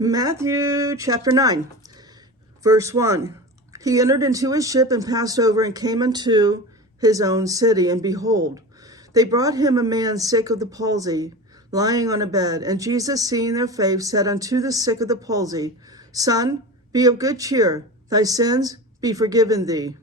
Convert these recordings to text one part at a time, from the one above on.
Matthew chapter 9, verse 1. He entered into his ship and passed over and came into his own city. And behold, they brought him a man sick of the palsy, lying on a bed. And Jesus, seeing their faith, said unto the sick of the palsy, Son, be of good cheer, thy sins be forgiven thee.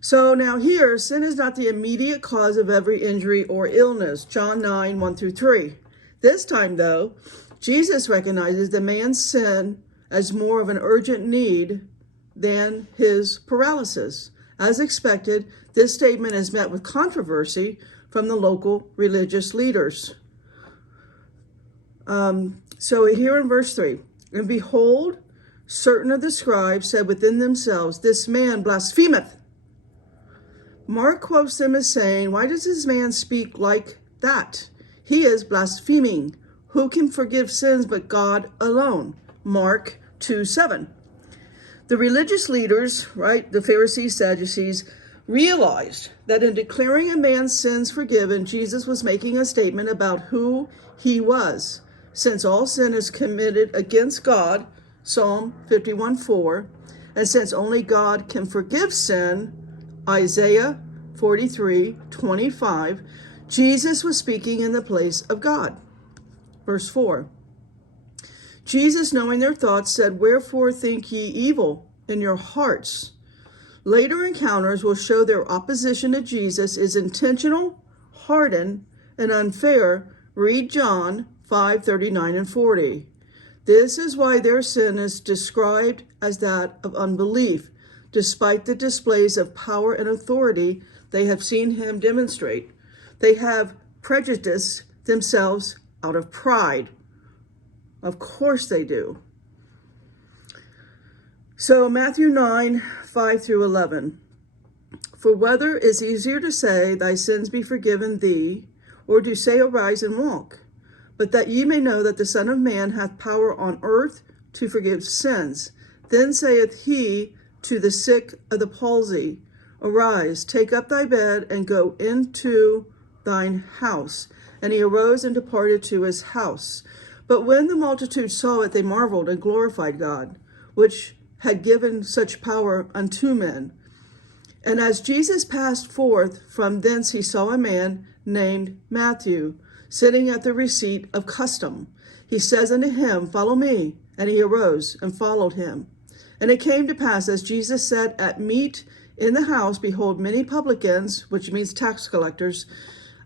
So now here, sin is not the immediate cause of every injury or illness. John 9, 1 through 3. This time, though, Jesus recognizes the man's sin as more of an urgent need than his paralysis. As expected, this statement is met with controversy from the local religious leaders. So here in verse 3, and behold, certain of the scribes said within themselves, This man blasphemeth. Mark quotes them as saying, Why does this man speak like that? He is blaspheming. Who can forgive sins but God alone? Mark 2:7. The religious leaders, right, the Pharisees, Sadducees, realized that in declaring a man's sins forgiven, Jesus was making a statement about who he was. Since all sin is committed against God, Psalm 51:4, and since only God can forgive sin, Isaiah 43:25, Jesus was speaking in the place of God. Verse 4, Jesus, knowing their thoughts, said, Wherefore think ye evil in your hearts? Later encounters will show their opposition to Jesus is intentional, hardened, and unfair. Read John 5:39 and 40. This is why their sin is described as that of unbelief, despite the displays of power and authority they have seen him demonstrate. They have prejudiced themselves out of pride. Of course they do. So Matthew 9, 5 through 11. For whether is easier to say, Thy sins be forgiven thee, or to say, Arise and walk? But that ye may know that the Son of Man hath power on earth to forgive sins. Then saith he to the sick of the palsy, Arise, take up thy bed, and go into thine house. And he arose and departed to his house. But when the multitude saw it, they marveled and glorified God, which had given such power unto men. And as Jesus passed forth from thence, he saw a man named Matthew, sitting at the receipt of custom. He says unto him, Follow me. And he arose and followed him. And it came to pass, as Jesus sat at meat in the house, behold, many publicans, which means tax collectors,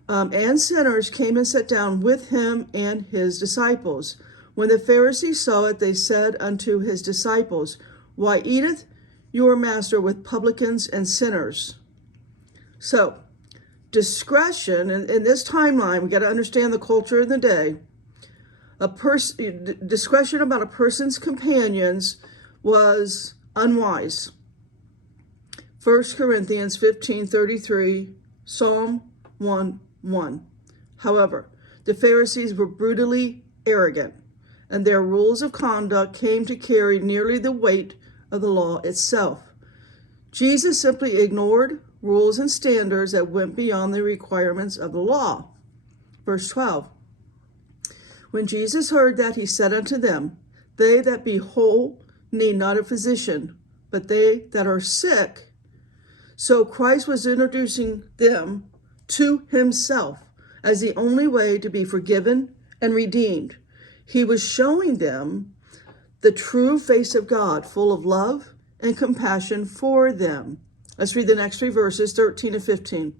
and sinners came and sat down with him and his disciples. When the Pharisees saw it, they said unto his disciples, Why eateth your master with publicans and sinners? So, discretion, in this timeline, we got to understand the culture of the day. Discretion about a person's companions was unwise. 1 Corinthians 15:33, Psalm 1:1. However, the Pharisees were brutally arrogant, and their rules of conduct came to carry nearly the weight of the law itself. Jesus simply ignored rules and standards that went beyond the requirements of the law. Verse 12. When Jesus heard that, he said unto them, They that be whole need not a physician, but they that are sick. So Christ was introducing them to himself as the only way to be forgiven and redeemed. He was showing them the true face of God, full of love and compassion for them. Let's read the next three verses, 13 and 15.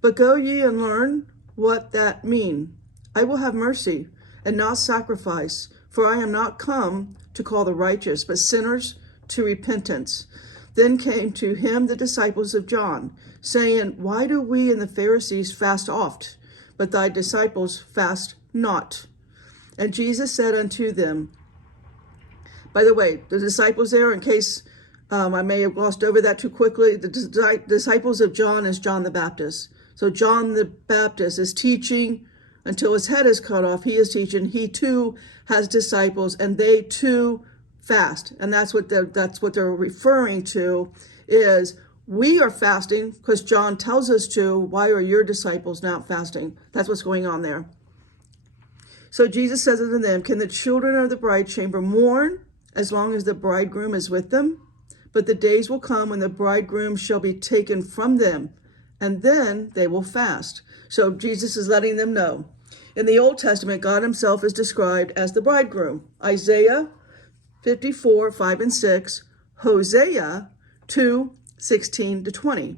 But go ye and learn what that mean. I will have mercy and not sacrifice, for I am not come to call the righteous, but sinners to repentance. Then came to him the disciples of John, saying, Why do we and the Pharisees fast oft, but thy disciples fast not? And Jesus said unto them, by the way, the disciples there, in case I may have glossed over that too quickly, the disciples of John is John the Baptist. So John the Baptist is teaching until his head is cut off. He is teaching. He too has disciples, and they too fast. And that's what they're referring to, is we are fasting because John tells us to. Why are your disciples not fasting? That's what's going on there. So Jesus says unto them, can the children of the bride chamber mourn as long as the bridegroom is with them? But the days will come when the bridegroom shall be taken from them, and then they will fast. So Jesus is letting them know. In the Old Testament, God himself is described as the bridegroom. Isaiah 54, 5 and 6, Hosea 2, 16 to 20.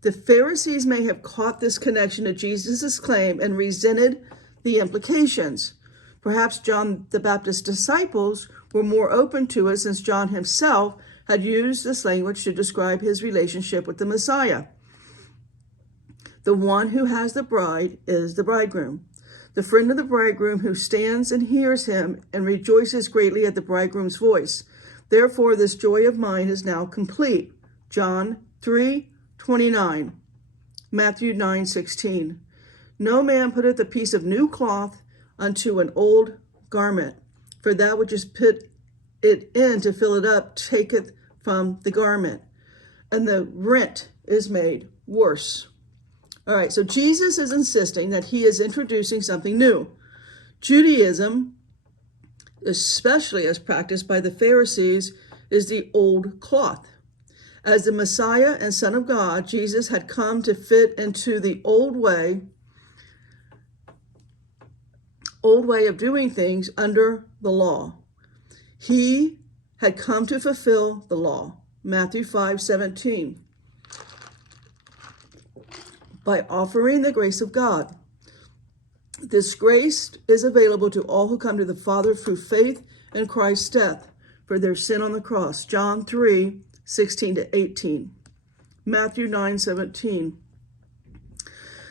The Pharisees may have caught this connection to Jesus' claim and resented the implications. Perhaps John the Baptist's disciples were more open to it since John himself had used this language to describe his relationship with the Messiah. The one who has the bride is the bridegroom. The friend of the bridegroom who stands and hears him and rejoices greatly at the bridegroom's voice. Therefore, this joy of mine is now complete. John 3:29, Matthew 9:16. No man putteth a piece of new cloth unto an old garment, for that which is put it in to fill it up taketh from the garment, and the rent is made worse. All right, so Jesus is insisting that he is introducing something new. Judaism, especially as practiced by the Pharisees, is the old cloth. As the Messiah and Son of God, Jesus had come to fit into the old way of doing things under the law. He had come to fulfill the law. Matthew 5:17. By offering the grace of God. This grace is available to all who come to the Father through faith in Christ's death for their sin on the cross. John 3:16 to 18. Matthew 9:17.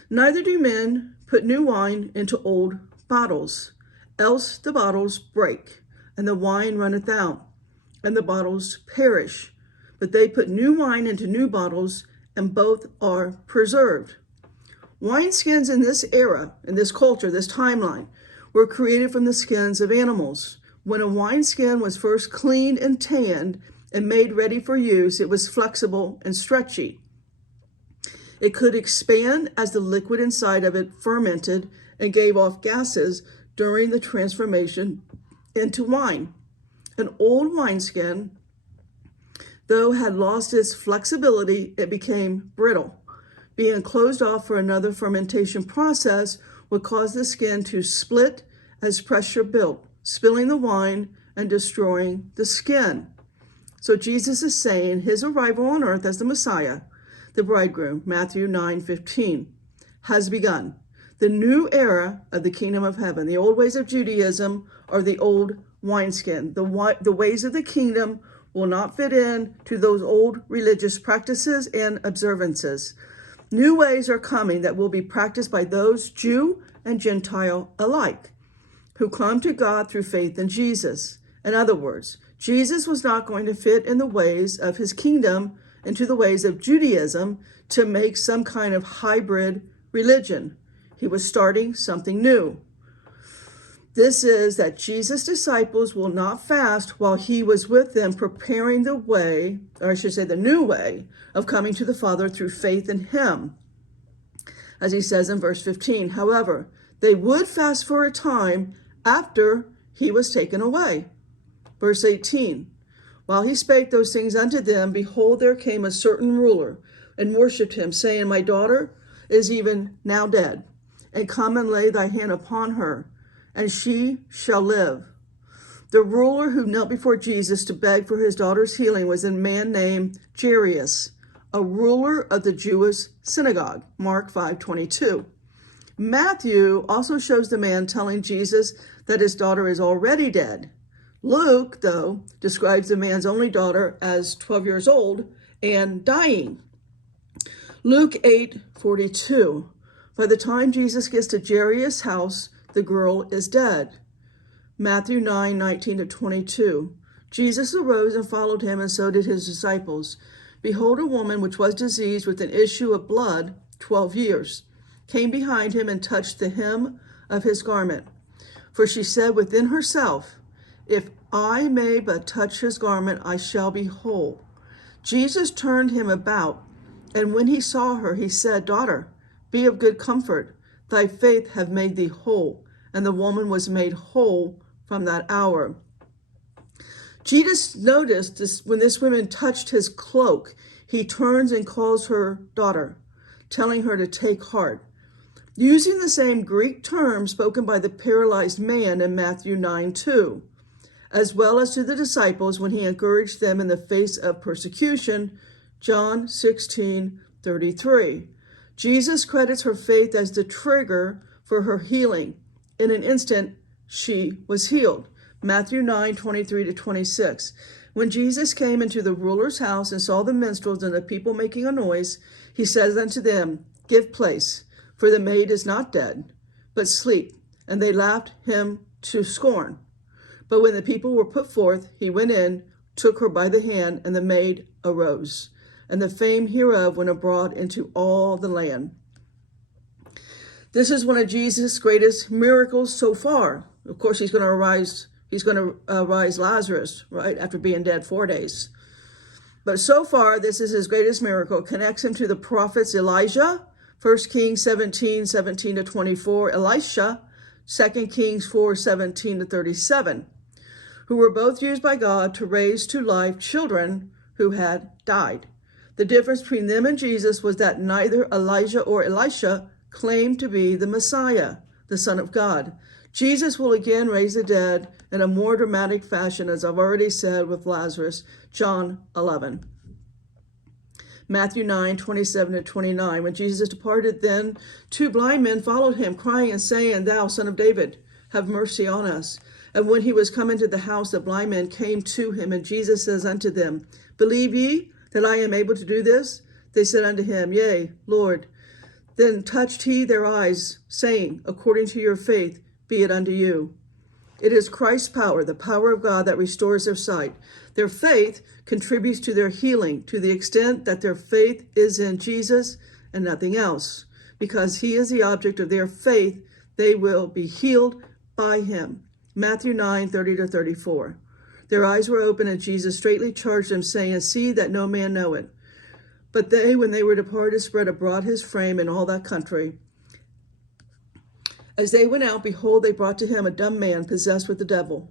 Neither do men put new wine into old bottles, else the bottles break, and the wine runneth out, and the bottles perish. But they put new wine into new bottles, and both are preserved. Wineskins in this era, in this culture, this timeline, were created from the skins of animals. When a wineskin was first cleaned and tanned and made ready for use, it was flexible and stretchy. It could expand as the liquid inside of it fermented and gave off gases during the transformation into wine. An old wineskin, though, had lost its flexibility, it became brittle. Being closed off for another fermentation process would cause the skin to split as pressure built, spilling the wine and destroying the skin. So Jesus is saying his arrival on earth as the Messiah, the bridegroom, Matthew 9:15, has begun. The new era of the kingdom of heaven. The old ways of Judaism are the old wineskin. The ways of the kingdom will not fit in to those old religious practices and observances. New ways are coming that will be practiced by those Jew and Gentile alike who come to God through faith in Jesus. In other words, Jesus was not going to fit in the ways of his kingdom into the ways of Judaism to make some kind of hybrid religion. He was starting something new. This is that Jesus' disciples will not fast while he was with them, preparing the way, or I should say the new way, of coming to the Father through faith in him. As he says in verse 15, however, they would fast for a time after he was taken away. Verse 18, while he spake those things unto them, behold, there came a certain ruler and worshipped him, saying, my daughter is even now dead, and come and lay thy hand upon her, and she shall live. The ruler who knelt before Jesus to beg for his daughter's healing was a man named Jairus, a ruler of the Jewish synagogue, Mark 5:22. Matthew also shows the man telling Jesus that his daughter is already dead. Luke, though, describes the man's only daughter as 12 years old and dying. Luke 8:42. By the time Jesus gets to Jairus' house, the girl is dead. Matthew 9:19 to 22. Jesus arose and followed him, and so did his disciples. Behold, a woman which was diseased with an issue of blood 12 years came behind him and touched the hem of his garment. For she said within herself, if I may but touch his garment, I shall be whole. Jesus turned him about, and when he saw her, he said, daughter, be of good comfort. Thy faith hath made thee whole. and the woman was made whole from that hour. Jesus noticed this, when this woman touched his cloak, he turns and calls her daughter, telling her to take heart, using the same Greek term spoken by the paralyzed man in Matthew 9:2, as well as to the disciples when he encouraged them in the face of persecution, John 16:33. Jesus credits her faith as the trigger for her healing. In an instant, she was healed. Matthew 9:23-26. When Jesus came into the ruler's house and saw the minstrels and the people making a noise, he says unto them, Give place, for the maid is not dead, but asleep. And they laughed him to scorn. But when the people were put forth, he went in, took her by the hand, and the maid arose. And the fame hereof went abroad into all the land. This is one of Jesus' greatest miracles so far. Of course, he's going to rise Lazarus, right, after being dead 4 days. But so far, this is his greatest miracle. It connects him to the prophets Elijah, 1 Kings 17:17-24, Elisha, 2 Kings 4:17-37, who were both used by God to raise to life children who had died. The difference between them and Jesus was that neither Elijah or Elisha claimed to be the Messiah, the Son of God. Jesus will again raise the dead in a more dramatic fashion, as I've already said with Lazarus, John 11. Matthew 9:27-29. When Jesus departed, then 2 blind men followed him, crying and saying, Thou, Son of David, have mercy on us. And when he was come into the house, the blind men came to him, and Jesus says unto them, Believe ye that I am able to do this? They said unto him, Yea, Lord. Then touched he their eyes, saying, According to your faith, be it unto you. It is Christ's power, the power of God, that restores their sight. Their faith contributes to their healing to the extent that their faith is in Jesus and nothing else. Because he is the object of their faith, they will be healed by him. Matthew 9:30-34. Their eyes were open, and Jesus straightly charged them, saying, See that no man know it. But they, when they were departed, spread abroad his fame in all that country. As they went out, behold, they brought to him a dumb man possessed with the devil.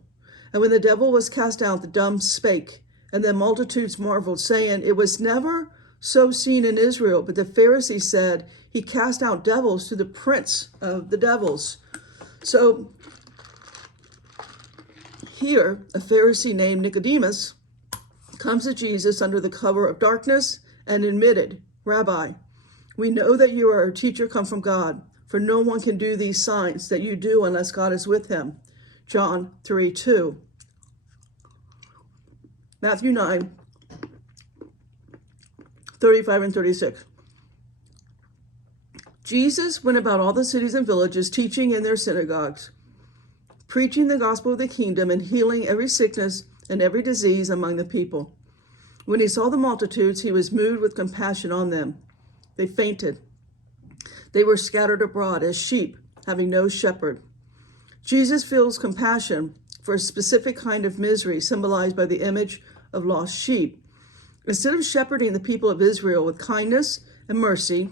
And when the devil was cast out, the dumb spake. And the multitudes marveled, saying, It was never so seen in Israel. But the Pharisees said, He cast out devils through the prince of the devils. So here, a Pharisee named Nicodemus comes to Jesus under the cover of darkness and admitted, Rabbi, we know that you are a teacher come from God, for no one can do these signs that you do unless God is with him. John 3:2. Matthew 9:35-36. Jesus went about all the cities and villages, teaching in their synagogues, preaching the gospel of the kingdom, and healing every sickness and every disease among the people. When he saw the multitudes, he was moved with compassion on them. They fainted. They were scattered abroad as sheep, having no shepherd. Jesus feels compassion for a specific kind of misery symbolized by the image of lost sheep. Instead of shepherding the people of Israel with kindness and mercy,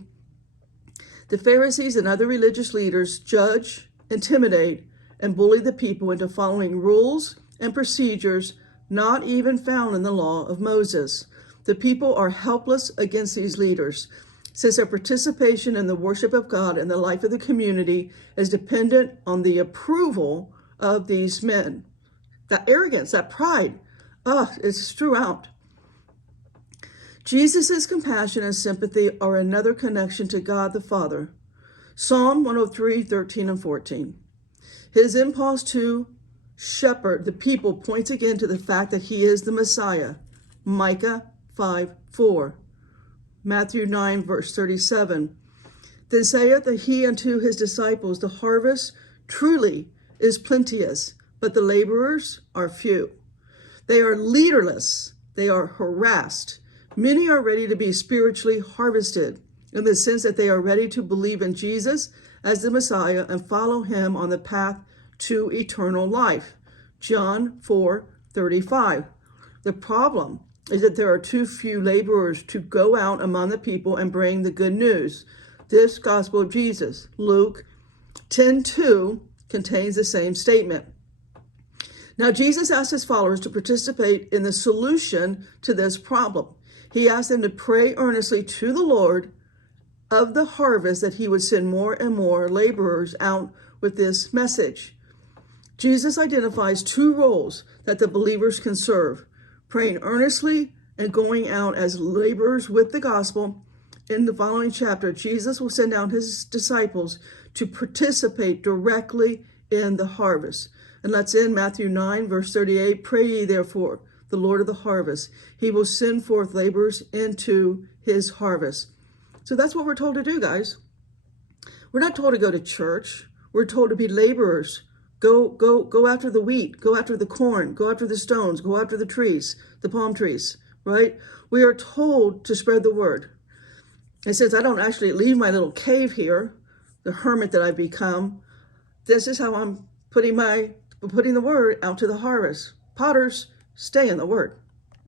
the Pharisees and other religious leaders judge, intimidate, and bully the people into following rules and procedures not even found in the law of Moses. The people are helpless against these leaders, since their participation in the worship of God and the life of the community is dependent on the approval of these men. That arrogance, that pride, it's throughout. Jesus' compassion and sympathy are another connection to God the Father. Psalm 103:13-14. His impulse to shepherd the people points again to the fact that he is the Messiah. Micah 5:4. Matthew 9:37. Then saith he unto his disciples, The harvest truly is plenteous, but the laborers are few. They are leaderless. They are harassed. Many are ready to be spiritually harvested, in the sense that they are ready to believe in Jesus as the Messiah and follow him on the path to eternal life. John 4:35. The problem is that there are too few laborers to go out among the people and bring the good news, this gospel of Jesus. Luke 10:2 contains the same statement. Now, Jesus asked his followers to participate in the solution to this problem. He asked them to pray earnestly to the Lord of the harvest that he would send more and more laborers out with this message. Jesus identifies two roles that the believers can serve: praying earnestly and going out as laborers with the gospel. In the following chapter, Jesus will send out his disciples to participate directly in the harvest. And that's in Matthew 9, verse 38. Pray ye therefore the Lord of the harvest. He will send forth laborers into his harvest. So that's what we're told to do, guys. We're not told to go to church. We're told to be laborers. Go after the wheat, go after the corn, go after the stones, go after the trees, the palm trees, right? We are told to spread the word. And since I don't actually leave my little cave here, the hermit that I've become, this is how I'm putting the word out to the harvest. Potters, stay in the word.